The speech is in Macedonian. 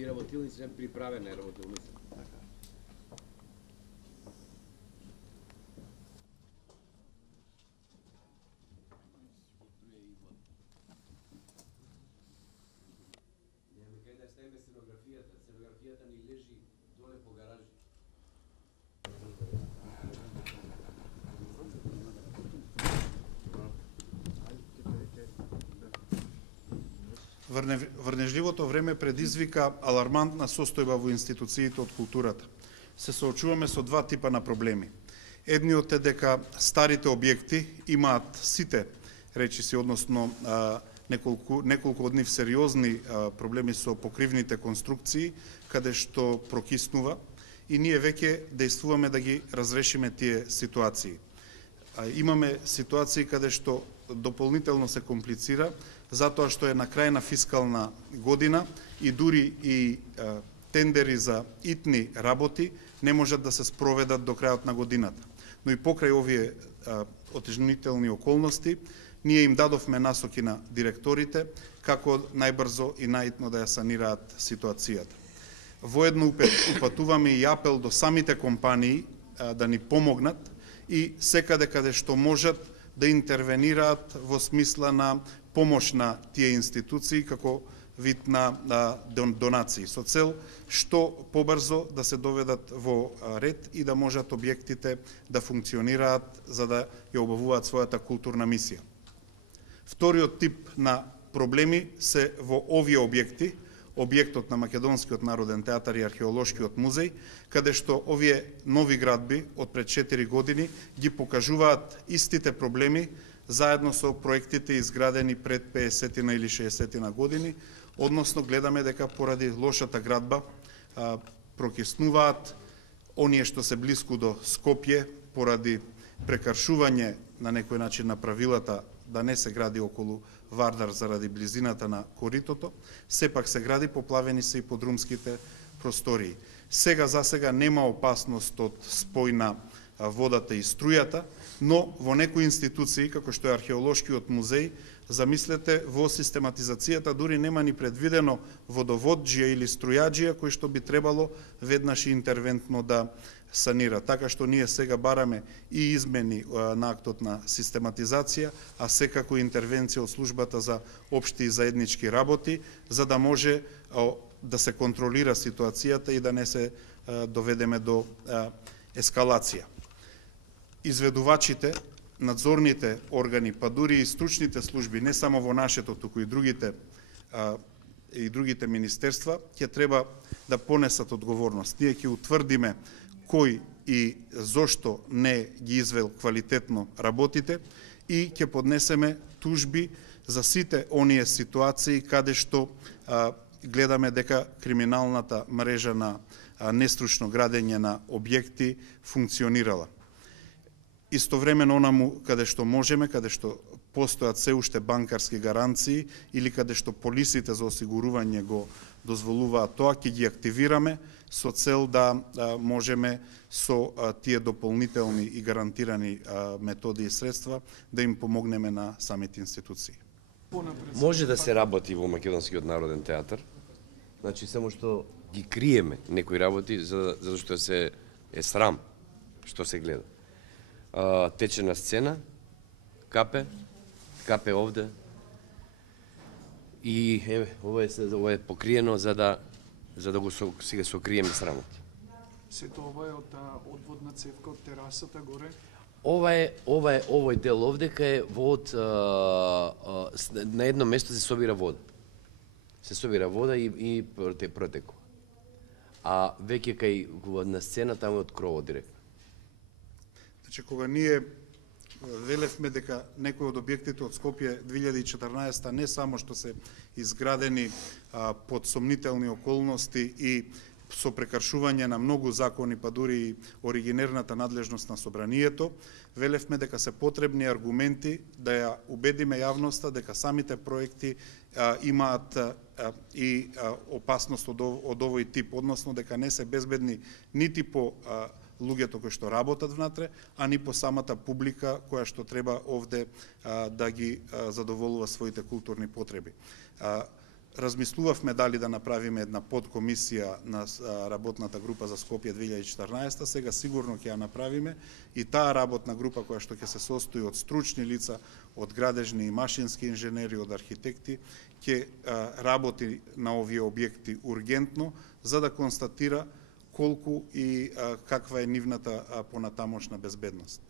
и работилници не приправени работилници. Сценографијата ни лежи доле по гаражи. Врнежливото време предизвика алармантна состојба во институциите од културата. Се соочуваме со два типа на проблеми. Едниот е дека старите објекти имаат сите речиси, односно неколку од нив сериозни проблеми со покривните конструкции, каде што прокиснува, и ние веќе дејствуваме да ги разрешиме тие ситуации. Имаме ситуации каде што дополнително се комплицира, затоа што е на крај на фискална година и дури и тендери за итни работи не можат да се спроведат до крајот на годината. Но и покрај овие отежнителни околности, ние им дадовме насоки на директорите како најбрзо и најитно да ја санираат ситуацијата. Воедно упатуваме и апел до самите компании да ни помогнат и секаде каде што можат да интервенираат во смисла на помош на тие институции како вид на донации, со цел што побрзо да се доведат во ред и да можат објектите да функционираат за да ја обавуваат својата културна мисија. Вториот тип на проблеми се во овие објекти, објектот на Македонскиот народен театар и Археолошкиот музеј, каде што овие нови градби од пред 4 години ги покажуваат истите проблеми заедно со проектите изградени пред 50 или 60 години, односно гледаме дека поради лошата градба прокиснуваат оние што се блиску до Скопје, поради прекаршување на некој начин на правилата да не се гради околу Вардар заради близината на коритото, сепак се гради, поплавени се и подрумските простории. Сега за сега нема опасност од спој на водата и струјата, но во некои институции, како што е Археолошкиот музеј, замислете, во систематизацијата дури нема ни предвидено водоводџија или струјаџија кој што би требало веднаш интервентно да санира. Така што ние сега бараме и измени на актот на систематизација, а секако интервенција од службата за општи и заеднички работи, за да може да се контролира ситуацијата и да не се доведеме до ескалација. Изведувачите, надзорните органи, па дури и стручните служби, не само во нашето, туку и другите министерства, ќе треба да понесат одговорност. Ние ќе утврдиме кој и зошто не ги извел квалитетно работите и ќе поднесеме тужби за сите оние ситуации каде што гледаме дека криминалната мрежа на нестручно градење на објекти функционирала. Истовремено онаму каде што можеме, каде што постојат се уште банкарски гаранции или каде што полисите за осигурување го дозволуваат тоа, ќе ги активираме со цел да можеме со тие дополнителни и гарантирани методи и средства да им помогнеме на самите институции. Може да се работи во Македонскиот народен театар, значи само што ги криеме некои работи затоа што се е срам што се гледа. Тече на сцена, капе овде и ова е покриено за да го сега сокриеме срамот. Сето ова е од одводна цевка од терасата горе? Овој дел овдека е вод, на едно место се собира вода. Се собира вода и протекува. А веќе кај на сцена таму е од кровот директно. Значи, кога ние велевме дека некои од објектите од Скопје 2014 не само што се изградени под сомнителни околности и со прекаршување на многу закони, па дури и оригинерната надлежност на собранието, велевме дека се потребни аргументи да ја убедиме јавноста дека самите проекти имаат и опасност од овој тип, односно дека не се безбедни нити по луѓето кои што работат внатре, а ни по самата публика која што треба овде да ги задоволува своите културни потреби. Размислувавме дали да направиме една подкомисија на работната група за Скопје 2014, сега сигурно ќе ја направиме и таа работна група која што ќе се состои од стручни лица, од градежни и машински инженери, од архитекти, ќе работи на овие објекти ургентно за да констатира колку и каква е нивната понатамошна безбедност.